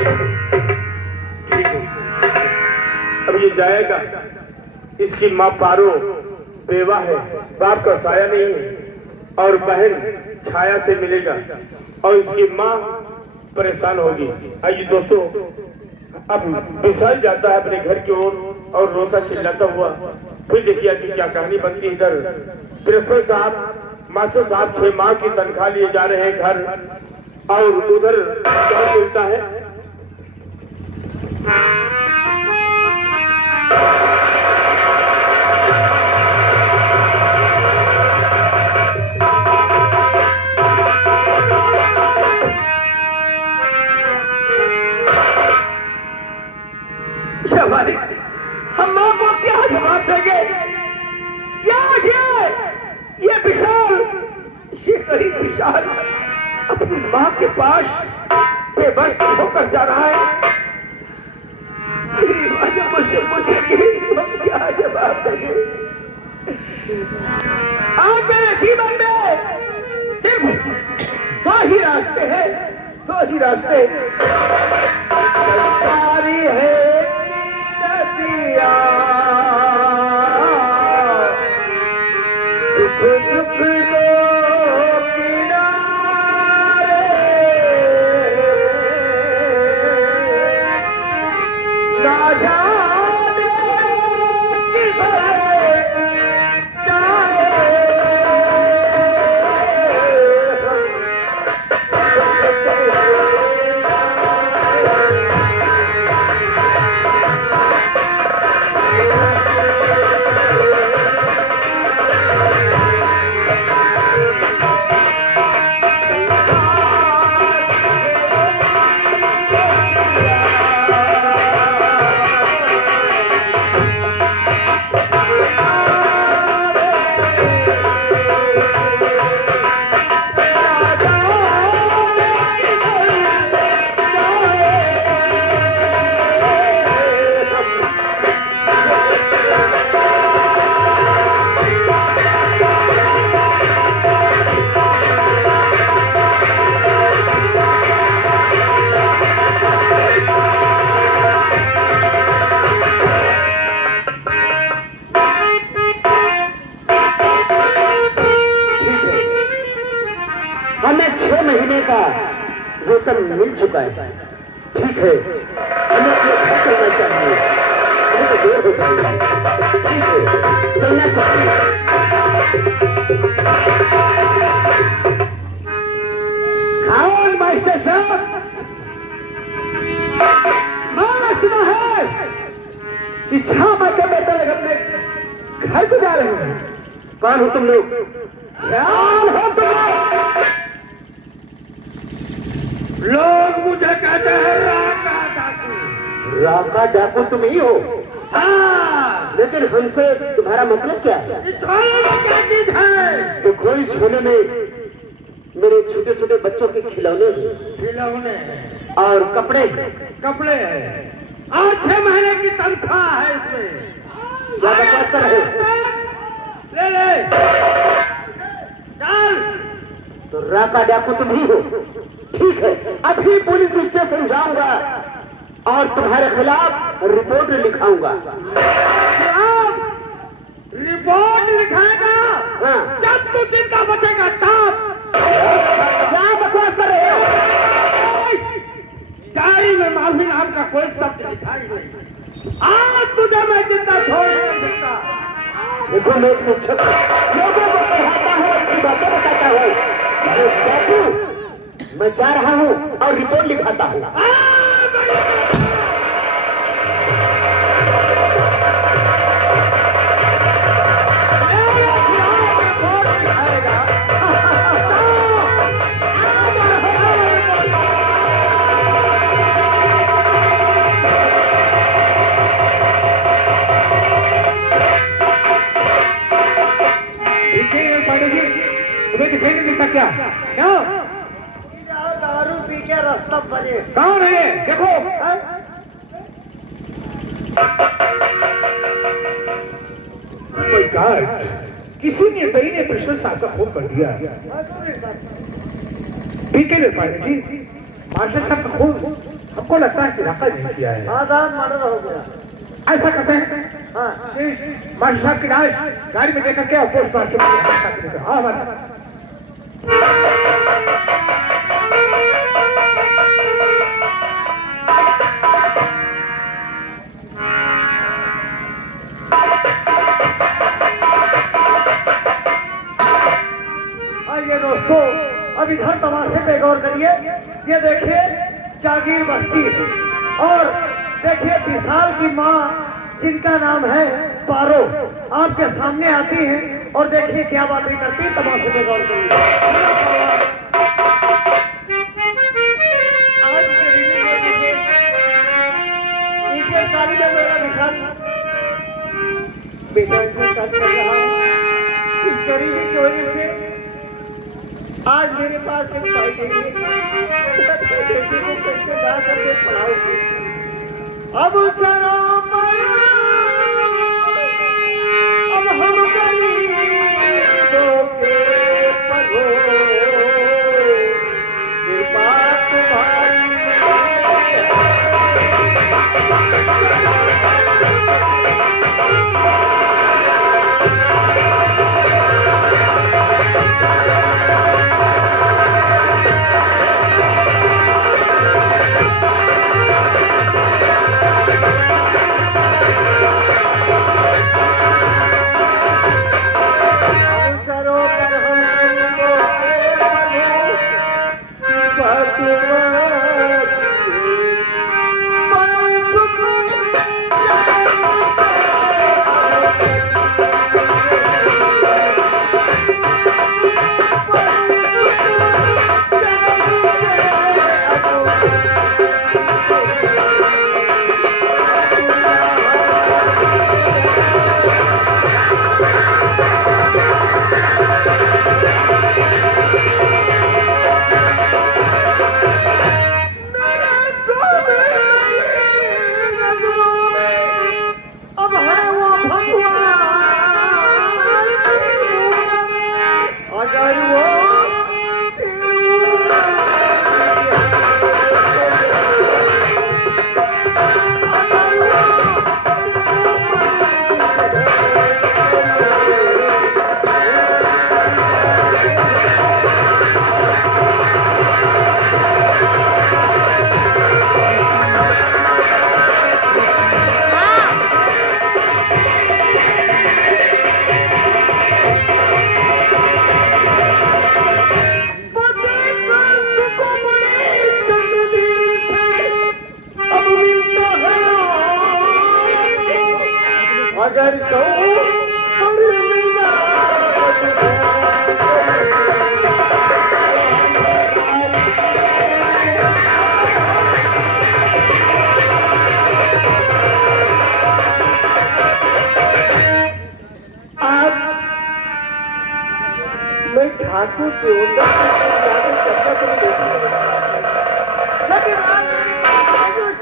ठीक है, अब ये जाएगा। इसकी माँ पारो बेवा है, बाप का साया नहीं है, और बहन छाया से मिलेगा, और इसकी माँ परेशान होगी। आइए दोस्तों, अब विशाल जाता है अपने घर की ओर और रोता चिल्लाता हुआ। फिर देखिए कि क्या कहानी बनती है। इधर प्रिंसिपल साहब, मास्टर साहब 6 माह की तनख्वाह लिए जा रहे हैं घर, और उधर क्या मिलता है। हम माँ को क्या जवाब देंगे? क्या ये विशाल, ये गरीब विशाल अपनी माँ के पास बेबस होकर जा रहा है। मेरी माँ जब मुझसे पूछेगी हम क्या जवाब देंगे? आज मेरे जीवन में सिर्फ 2 ही रास्ते हैं, 2 ही रास्ते। सारी है दुख दो किनारे, ना जाने किधर जाए। हमें 6 महीने का वेतन मिल चुका है। ठीक है, हमें अपने घर चलना चाहिए, हमें तो देर हो जाएगी। ठीक है, चलना चाहिए। खान मास्टर साहब, मां सुना है कि 6 माह के वेतन लेकर अपने घर को जा रहे हैं। कौन हो तुम लोग? ख्याल हो तुम्हें? लोग मुझे कहते हैं राका डाकू। राका डाकू तुम ही हो? हाँ। लेकिन हमसे तुम्हारा मतलब क्या है? क्या चीज है? तो कोई सोने में मेरे छोटे छोटे बच्चों के खिलौने और कपड़े हैं, और 6 महीने की तनख्वाह है इसमें। क्या बकवास कर रहे हो? ले चल। तो राका डाकू तुम ही हो? ठीक है, अभी पुलिस स्टेशन जाऊंगा और तुम्हारे खिलाफ रिपोर्ट लिखाऊंगा। रिपोर्ट लिखाएगा? हाँ। जब तू जिंदा बचेगा तब। क्या बकवास कर रहे हो? डायरी में मालूम नाम का कोई शब्द लिखा ही नहीं। आज तुझे मैं जिंदा छोड़ नहीं सकता। देखो, मैं एक शिक्षक लोगों को पढ़ाता हूँ, अच्छी बातें बताता हूँ। मैं जा रहा हूँ और रिपोर्ट लिखाता हूँ। तुम्हें दिखाई नहीं देता क्या? क्यों? दारू पी के रास्ता बने। कौन है? देखो। किसी ने दही ने प्रिंसिपल साहब का फोन कर दिया। पीके ले पाए जी, मास्टर साहब का फोन हमको लगता है कि राका नहीं किया है। हाँ साहब, मर्डर हो गया। ऐसा करते हैं, हाँ मास्टर साहब की लाश गाड़ी में लेकर के और पोस्टमार्टम की व्यवस्था करेंगे। हाँ हमारे आइए दोस्तों, अब इधर तमाशे पे गौर करिए। ये देखिए जागीर बस्ती है और देखिए विशाल की माँ जिनका नाम है पारो आपके सामने आती हैं और देखिए क्या बातें करती है। तमाशे पे गौर करिए। आज नीचे गाड़ी में मेरा विशाल बेटा इंतजार कर रहा है। इस गरीबी की वजह से आज मेरे पास एक भाई नहीं है। बेटे को कैसे ला करके पढ़ाऊंगी। अब शराब अब हम गरीबों के पढ़ो कृपा तुम्हारी। अगर सो मैं ठाकुर देवता लेकिन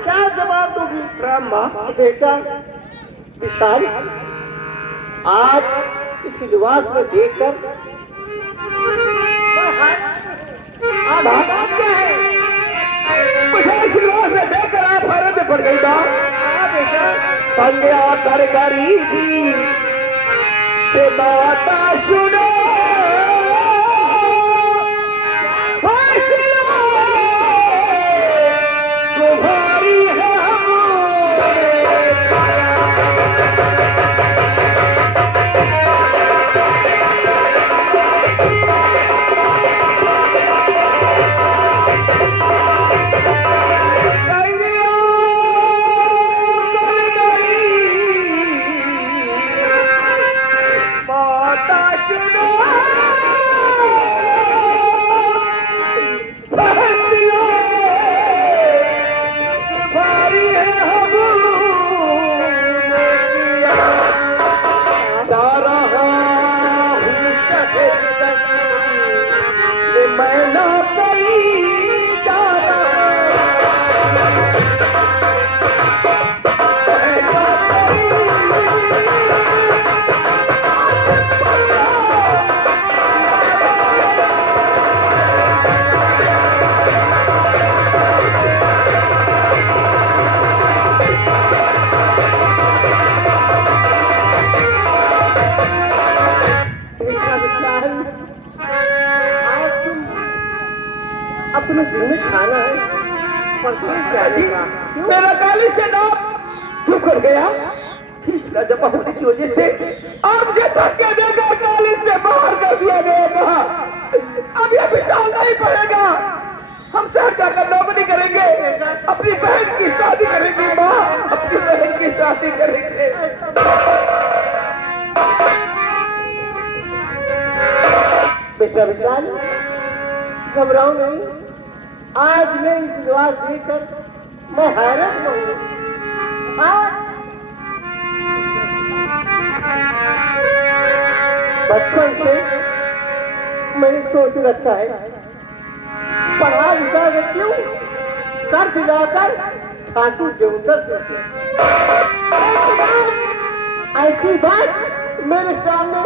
क्या जवाब दूंगी। माँ बेटा विशाल आज इस लिबास में देखकर क्या है मुझे इस लिबास में देखकर आप हैरत में पड़ गई बात। पंद्या कर गरीबी से माता सुनो तुम्हारी है माता सुनो अब तुम्हें दिन में खाना है मेरा गाली से ना क्यों कर गया? फीसला जमा होने की वजह से और मुझे धक्के देकर गाली से बाहर कर दिया गया। अब यह विशाल नहीं पड़ेगा। हम शहर जाकर नौकरी करेंगे, अपनी बहन की शादी करेंगे। माँ, अपनी बहन की शादी करेंगे। बेटा विशाल, घबराओ नहीं। आज मैं इस विवाह देखकर मैं हैरान हूँ। आज बचपन से मैंने सोच रखा है, पढ़ा लिखा क्यों कर दिलाकर ठाकुर जमकर ऐसी बात मेरे सामने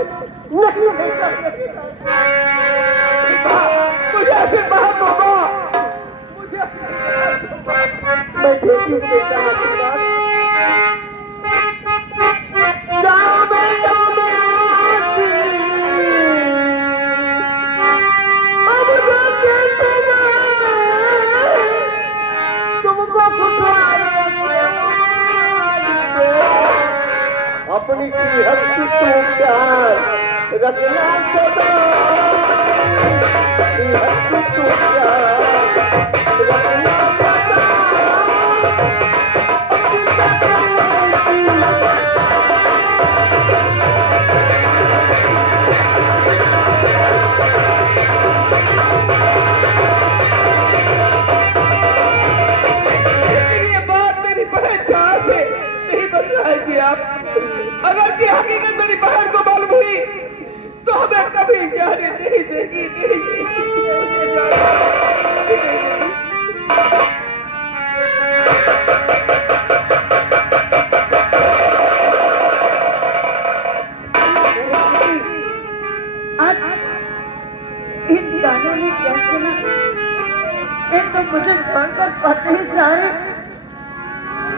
नहीं कर सकती। मुझे आशीर्वाद दो माँ, मैं बेटी बेटा आशीर्वाद जाओ बेटा अपनी सेहत की तू ख्याल रखना सदा, सेहत की तू ख्याल रखना अगर की हकीकत मेरी बहन को मालूम हुई तो हमें कभी जाने नहीं देगी। आज इन गानों ने क्या सुना? एक तो मुझे छोड़कर पते ही सारे,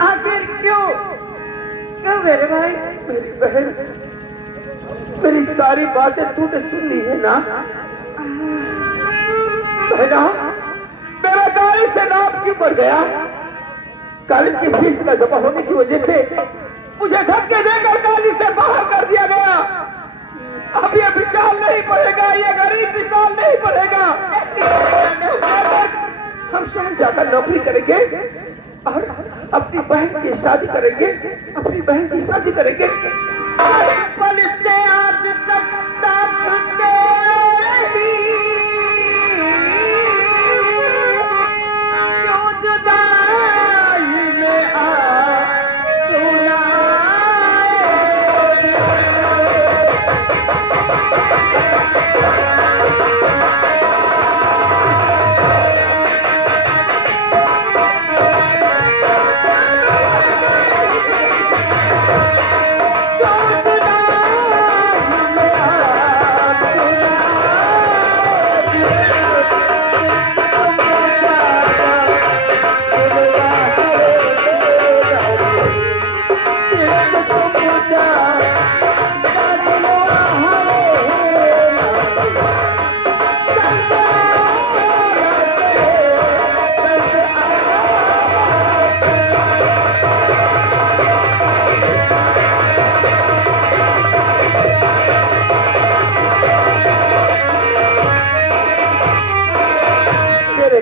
आखिर क्यों क्यों मेरे भाई? मेरी बहन, मेरी सारी बातें तूने सुन ली है ना? बहना, मेरा कॉलेज से नाम क्यों बढ़ गया? कॉलेज की फीस न जमा होने की वजह से मुझे धक्के देकर कॉलेज से बाहर कर दिया गया। अब ये विशाल नहीं पड़ेगा, ये गरीब विशाल नहीं पड़ेगा। हम शहर जाकर नौकरी करेंगे और अपनी बहन की शादी करेंगे, अपनी बहन की शादी करेंगे। पल से आज तक साथ तेरी, क्यों जुदाई में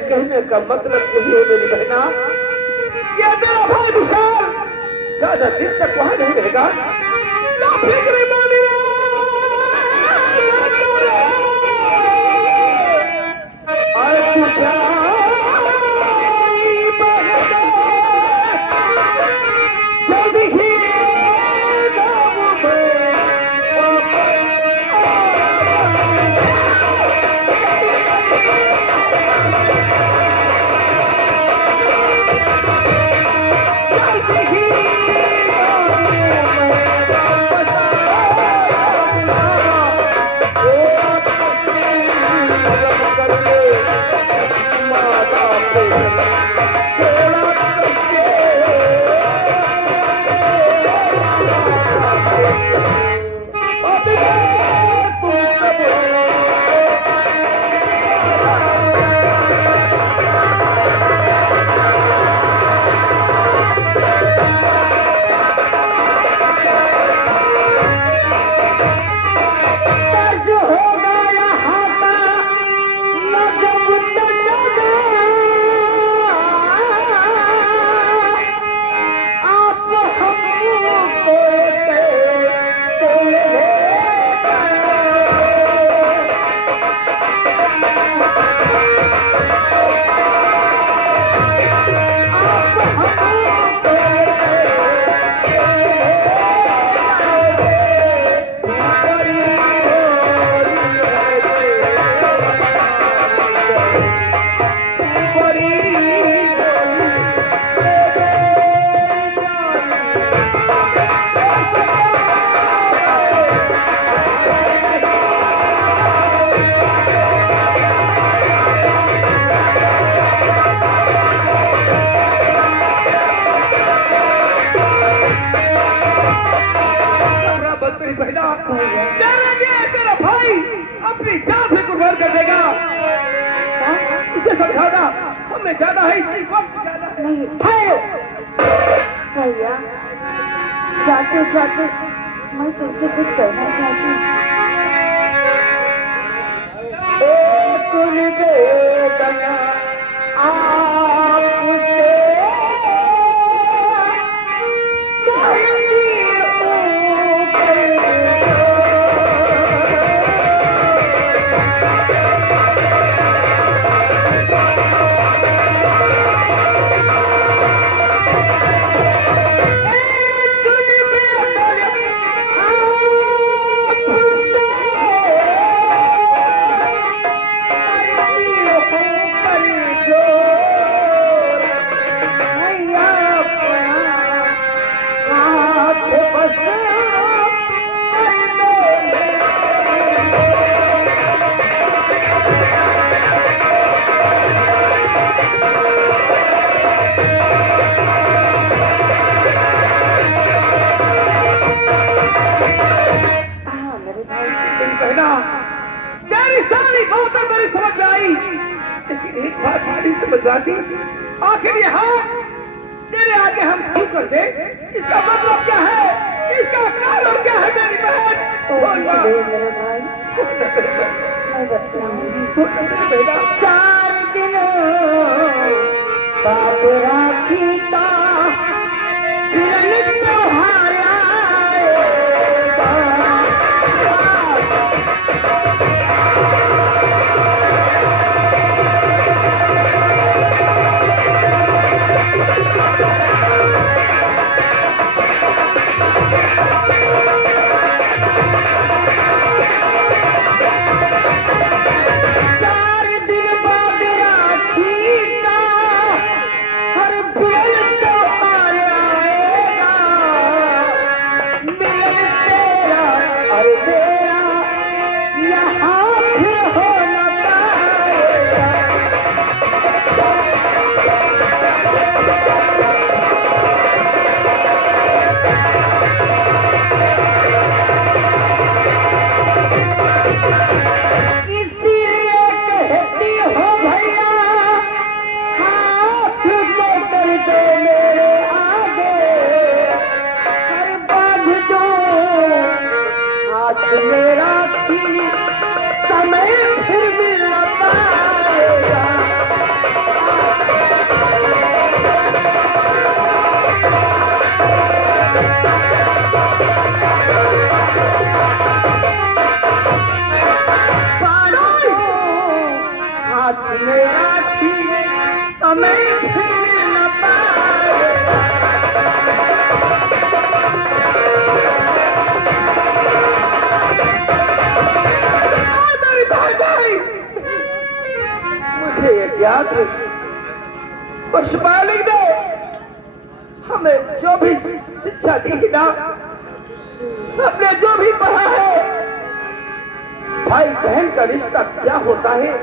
कहने का मतलब यही है मेरी बहना, ये मेरा भाई विशाल ज्यादा दिन तक वहां नहीं रहेगा। ना फिक्र मानी जल्दी ही बड़ी तेरा भाई अपनी जान से कुर्बान कर देगा। इसे समझाना हमें ज्यादा है, इसी वक्त ज्यादा है। नहीं ठहरो भैया, जाते जाते मैं तुमसे कुछ कहना चाहती हूँ। कुल बेगना आपसे आखिर यहाँ तेरे आगे हम क्यों कर दे? इसका मतलब क्या है? इसका कारण क्या है मेरी बहन? मेरे भाई मैं बताऊंगी। बेटा 4 दिन बाद राखी का मिलन त्योहार आएगा। याद कुछ लिख दो। हमें जो भी शिक्षा दी ना, हमने जो भी पढ़ा है, भाई बहन का रिश्ता क्या होता है।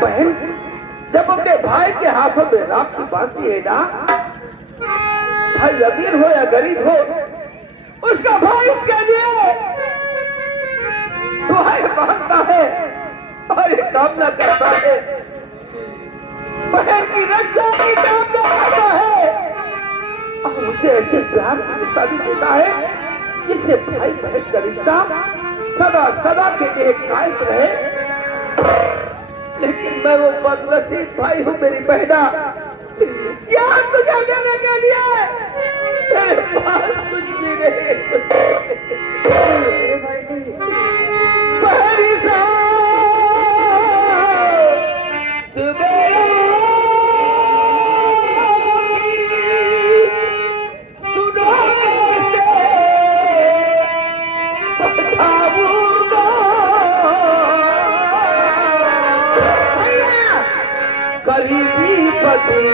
बहन जब अपने भाई के हाथों में राखी बांधती है ना, भाई अमीर हो या गरीब हो, उसका भाई उसके लिए दुआएं मांगता है और ये कामना करता है, बहन की रक्षा की कामना करता है और उसे ऐसे प्यार की निशानी देता है जिससे भाई बहन का रिश्ता सदा सदा के लिए कायम रहे। लेकिन मैं वो बदनसीब भाई हूँ मेरी बहना, यहाँ तुझे देने के लिए मेरे पास कुछ भी नहीं। बहनी गरीबी पति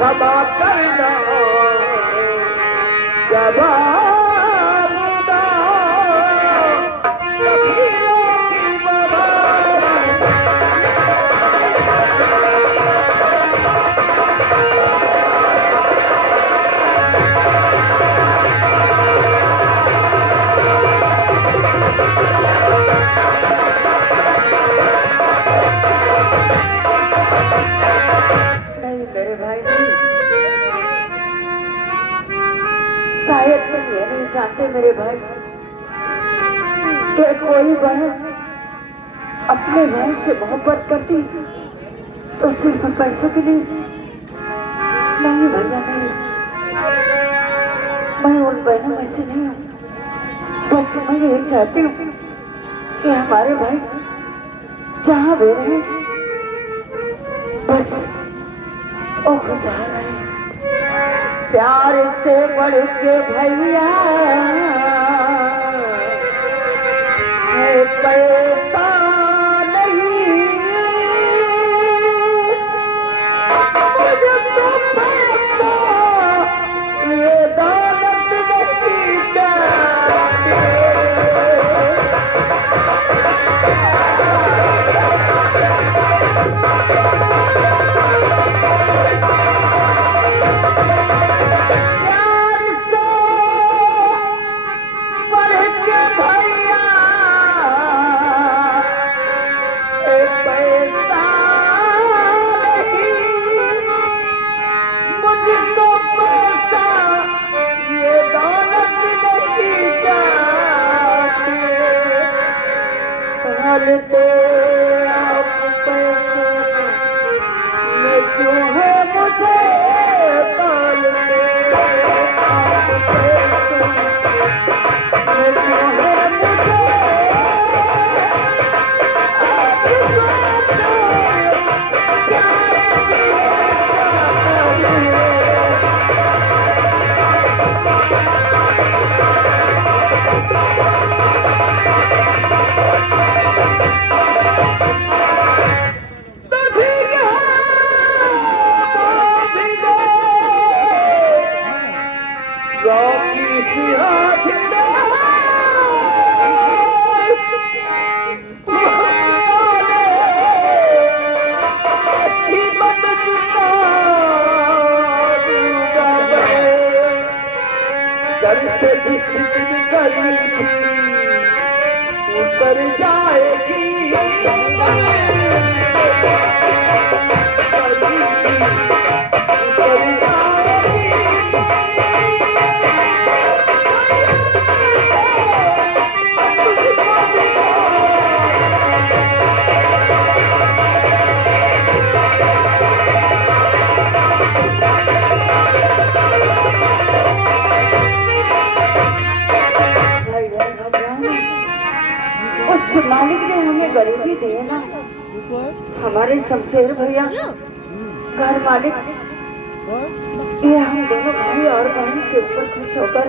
क्षमा करना शायद तुम ये नहीं जानते मेरे भाई कि कोई बहन अपने भाई से मोहब्बत करती तो सिर्फ पैसों के लिए नहीं भैया नहीं। मैं उन बहनों में से नहीं हूँ। बस मैं यही चाहती हूँ कि हमारे भाई जहाँ भी रहे बस वो खुशहाल रहे। प्यार से बढ़ के भैया है पैसा नहीं, मुझको पैसा ये दौलत नहीं चाहिए। उतर जाएगी उस मालिक ने हमें गरीबी दी है ना। हमारे शमशेर भैया घर मालिक ये हम दोनों भाई और बहन के ऊपर खुश होकर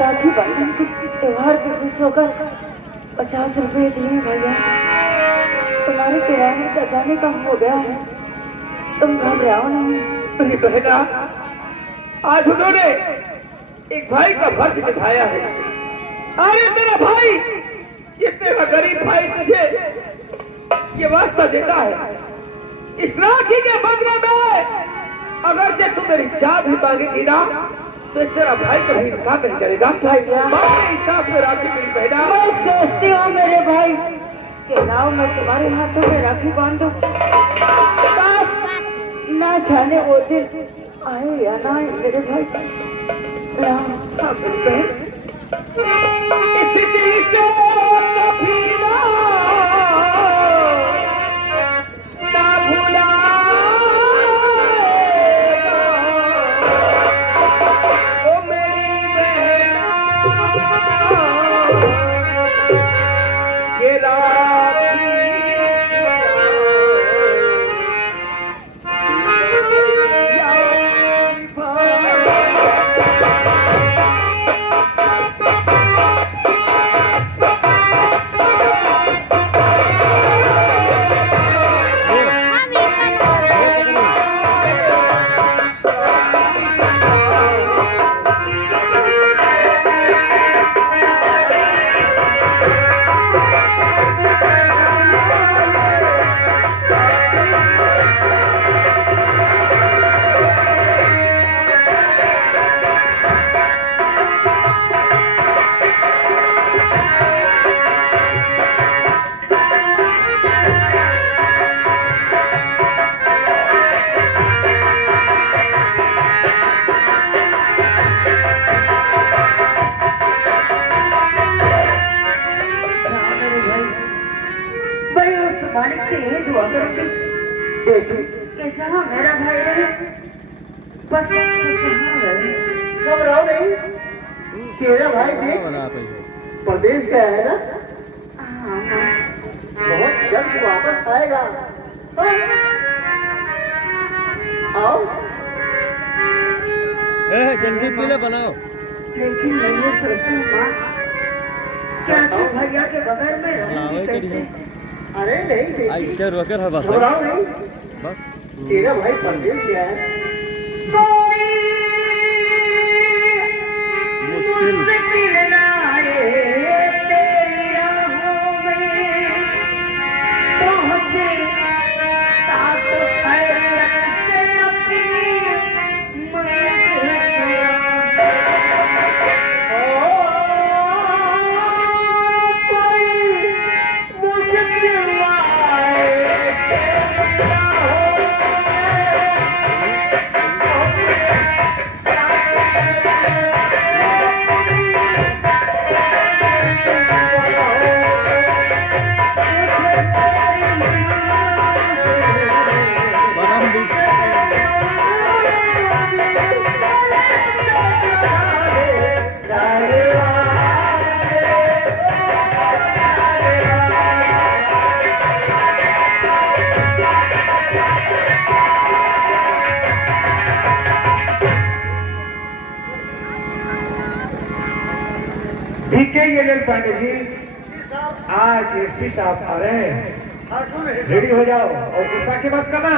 राखी बंधन के त्योहार पे खुश होकर 50 रुपए दिए भैया। तुम्हारे किराने का जाने का हो गया है, तुम घबराओ नहीं। मेरी बहना, आज उन्होंने एक भाई का फर्ज निभाया है। अरे मेरा भाई, ये तेरा गरीब भाई तुझे ये वास्ता देता है, इस राखी के बदले में अगर जे तू मेरी चाह भी मांगेगी ना तो तेरा भाई कभी इनकार नहीं करेगा। मेरे हिसाब से राखी मेरी बहना। मैं सोचती हूँ मेरे भाई के लाओ मैं तुम्हारे हाथों में राखी बांधू, बस ना जाने वो दिन आए या ना आए मेरे भाई। हाँ मेरी बहन, इस दिल से कभी ना भूला ओ मेरी बहना, ये राखी मालिक से यही दुआ करूंगी कि जहाँ मेरा भाई रहे बस रहे। घबराओ नहीं, तेरा भाई देख प्रदेश गया है ना, बहुत जल्द वापस आएगा। आओ जल्दी पीले बनाओ। लेकिन मैं ये सोचती हूँ माँ, क्या तू भैया के बगैर में रहेगी कैसे? अरे नहीं आई बेटी, क्या रोकर है बस घबराओ नहीं, बस तेरा भाई प्रदेश गया है। मुश्किल DKLL पांडे जी, आज एसपी साहब आ रहे हैं, रेडी हो जाओ और गुस्सा की मत करना।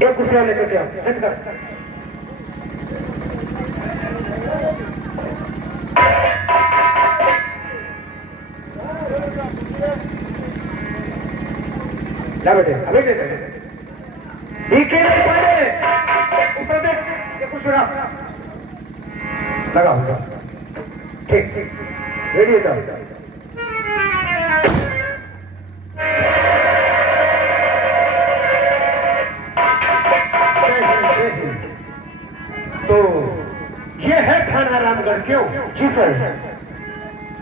एक कुर्सियां लेकर के आओ। ला बेटे, अभी ले ले। DKLL पांडे, उस तरफ देख, ये कुछ रहा। लगाओ, ठीक, रेडी हो जाओ। तो ये है थाना रामगढ़, क्यों? जी sir.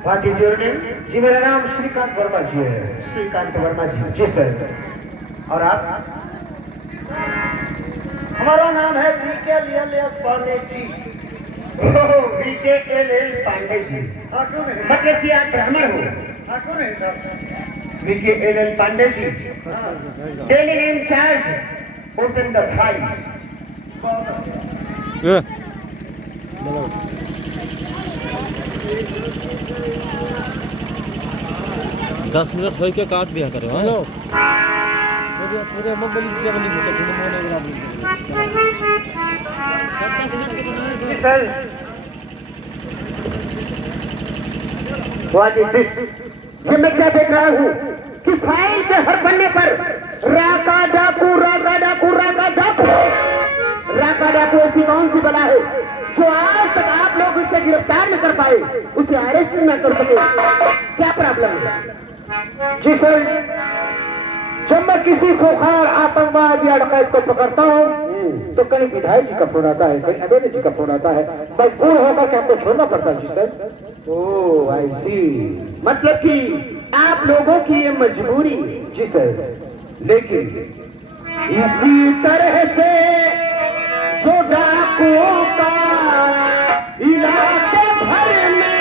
What is your name? जी मेरा नाम श्रीकांत वर्मा जी है। श्रीकांत वर्मा जी। जी सर। और आप? हमारा नाम है VKLL पांडे जी। VKLL पांडे जी, मतलब कि आप ब्राह्मण हो? VKLL Pandey ji, telling in charge, open the file. 10 minute हो के काट दिया करो हाँ? पूरे मोबाइल की जगह नहीं बचा तूने मोने वाला बोल सर व्हाट इज दिस? ये मैं क्या देख रहा हूँ कि फाइल के हर पन्ने पर राका डाकू राका डाकू राका डाकू। राका डाकू ऐसी कौन सी बला है जो आज तक आप लोग उसे गिरफ्तार न कर पाए, उसे अरेस्ट न कर सके? क्या प्रॉब्लम है? जी सर, जब मैं किसी खोखार आतंकवाद या डकैत को पकड़ता हूँ तो कहीं विधायक जी का फोन आता है, कहीं एमएलए जी का फोन आता है, मजबूर होकर क्या आपको छोड़ना पड़ता है? जी सर। ओह आई सी, मतलब कि आप लोगों की ये मजबूरी। जी सर, लेकिन इसी तरह से जो डाकुओं का इलाके भर में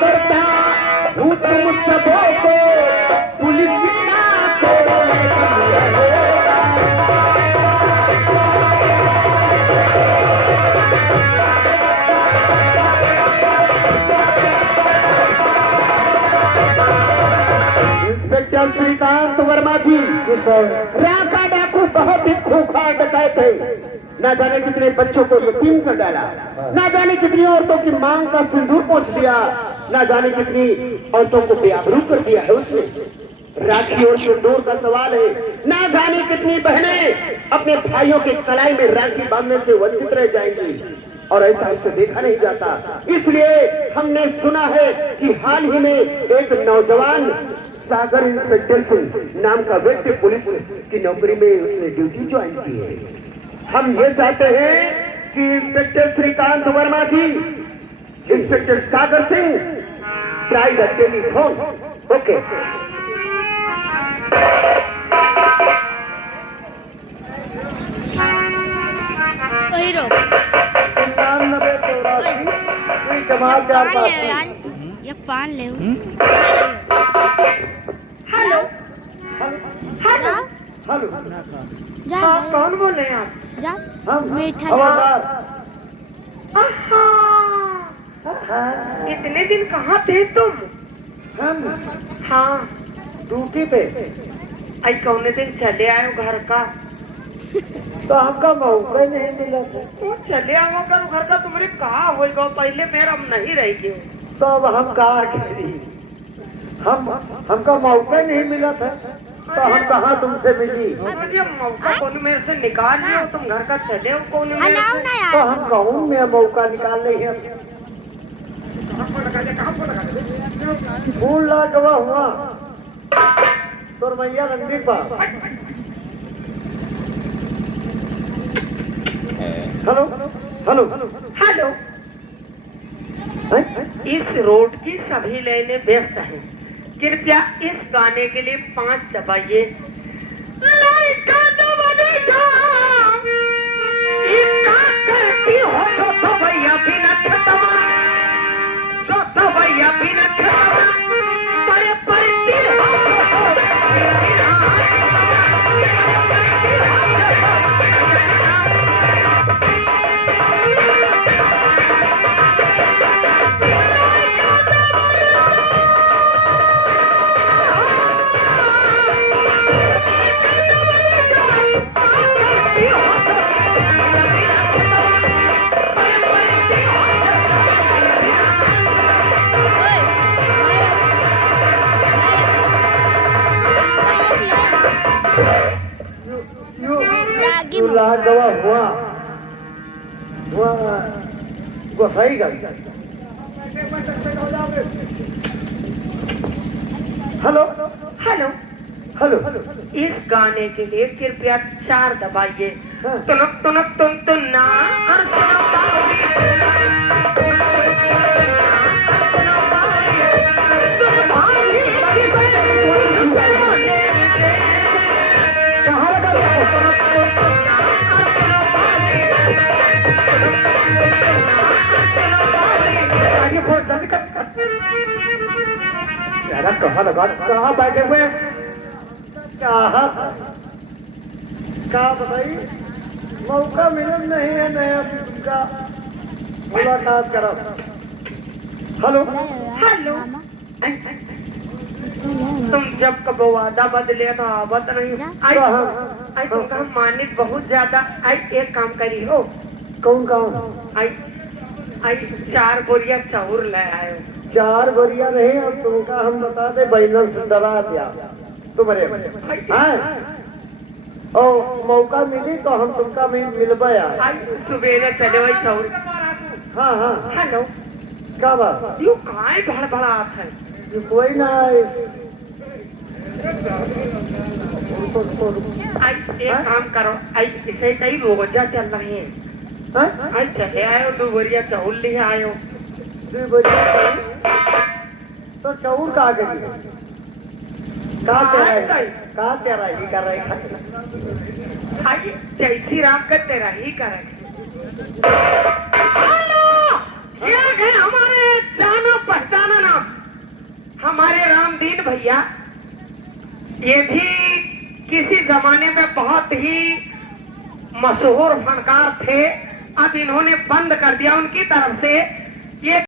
करता हूँ तुम सबों को पुलिस की आंखों में कमी रहेगा। इंस्पेक्टर श्रीकांत वर्मा जी। जी सर। राका डाकू बहुत ही खूंखार डकैत है। ना जाने कितने बच्चों को यतीम कर डाला, ना जाने कितनी औरतों की मांग का सिंदूर पोंछ दिया, ना जाने कितनी औरतों को बेआबरू कर दिया है उसने। राखी और सिंदूर का सवाल है, ना जाने कितनी बहनें अपने भाइयों के कलाई में राखी बांधने से वंचित रह जाएंगी, और ऐसा हमसे देखा नहीं जाता। इसलिए हमने सुना है कि हाल ही में एक नौजवान सागर इंस्पेक्टर सिंह नाम का व्यक्ति पुलिस की नौकरी में उसने ड्यूटी ज्वाइन की है। हम ये चाहते हैं कि inspector Shrikant Verma ji, inspector Sagar Singh try the telephone. Okay. Hero 99 यार ये पान ले हेलो जा हेलो, जा हाँ कौन बोले हैं आप? जा हम मीठा हवलदार। इतने दिन कहाँ थे तुम? हम हाँ ड्यूटी पे, आई कौने दिन चले आयो घर का? तो हमका मौका नहीं मिला था, तू चले आओ घर का, तुम्हारे कहा होगा पहले मेरा हम नहीं रह गए। तो अब हम कहा खेली, हमका मौका नहीं मिला था, तो हम कहा तुमसे मिली। मुझे मौका कौन मेरे से निकाल लिया, तुम घर का चले हो कौन मेरे हनाओ से? ना तो यार हम कहूँ में मौका निकाल रही है। फूल लागवा हुआ तो मैया रंडी पास। हेलो हेलो हेलो, इस रोड की सभी लाइनें व्यस्त हैं, कृपया इस गाने के लिए 5 दबाइए। लाइका जवानी का, इतना करती हो जो तो भैया बिना खतवा, जो तो भैया बिना खतवा, पर पड़ती हो जो तो भैया बिना लागवा हुआ वो सही गल। हेलो हेलो हेलो, इस गाने के लिए कृपया 4 दबाइए। तुनक तुनक तुन तुन ना सुनो बाबी, सुनो बाबी, सुनो भाई की कहाँ लगा क्या कहा लगा कहाँ बैठे हुए हैं? क्या बताइए, मौका मिलन नहीं है नया तुमका मुलाकात करो। हेलो हेलो तुम जब कब वादा बदले तो आवत नहीं आई आई तुमका मानित बहुत ज्यादा आई एक काम करी हो कौन आई आई 4 बोरिया चाउर ले आए 4 बोरिया नहीं, अब तुमका हम बता दे बैनल से डरा दिया तुम्हारे हाँ? ओ मौका मिली तो हम तुमका मिलबे यार। आई सुबेरे चले वही चाउर। हाँ हाँ हेलो क्या बात? यू काय भड़बड़ात है? ये कोई ना आई एक काम करो आई इसे कई रोजा चल रहे हैं आई चले आयो 2 बोरिया चाउर ले आयो 2 बोरिया तो चाउर का गई का तेरा ही कर रहे आई जैसी राम का तेरा ही करे। ये है हमारे जाना पहचाना नाम हमारे रामदीन भैया। ये भी किसी जमाने में बहुत ही मशहूर फनकार थे, अब इन्होंने बंद कर दिया। उनकी तरफ से ये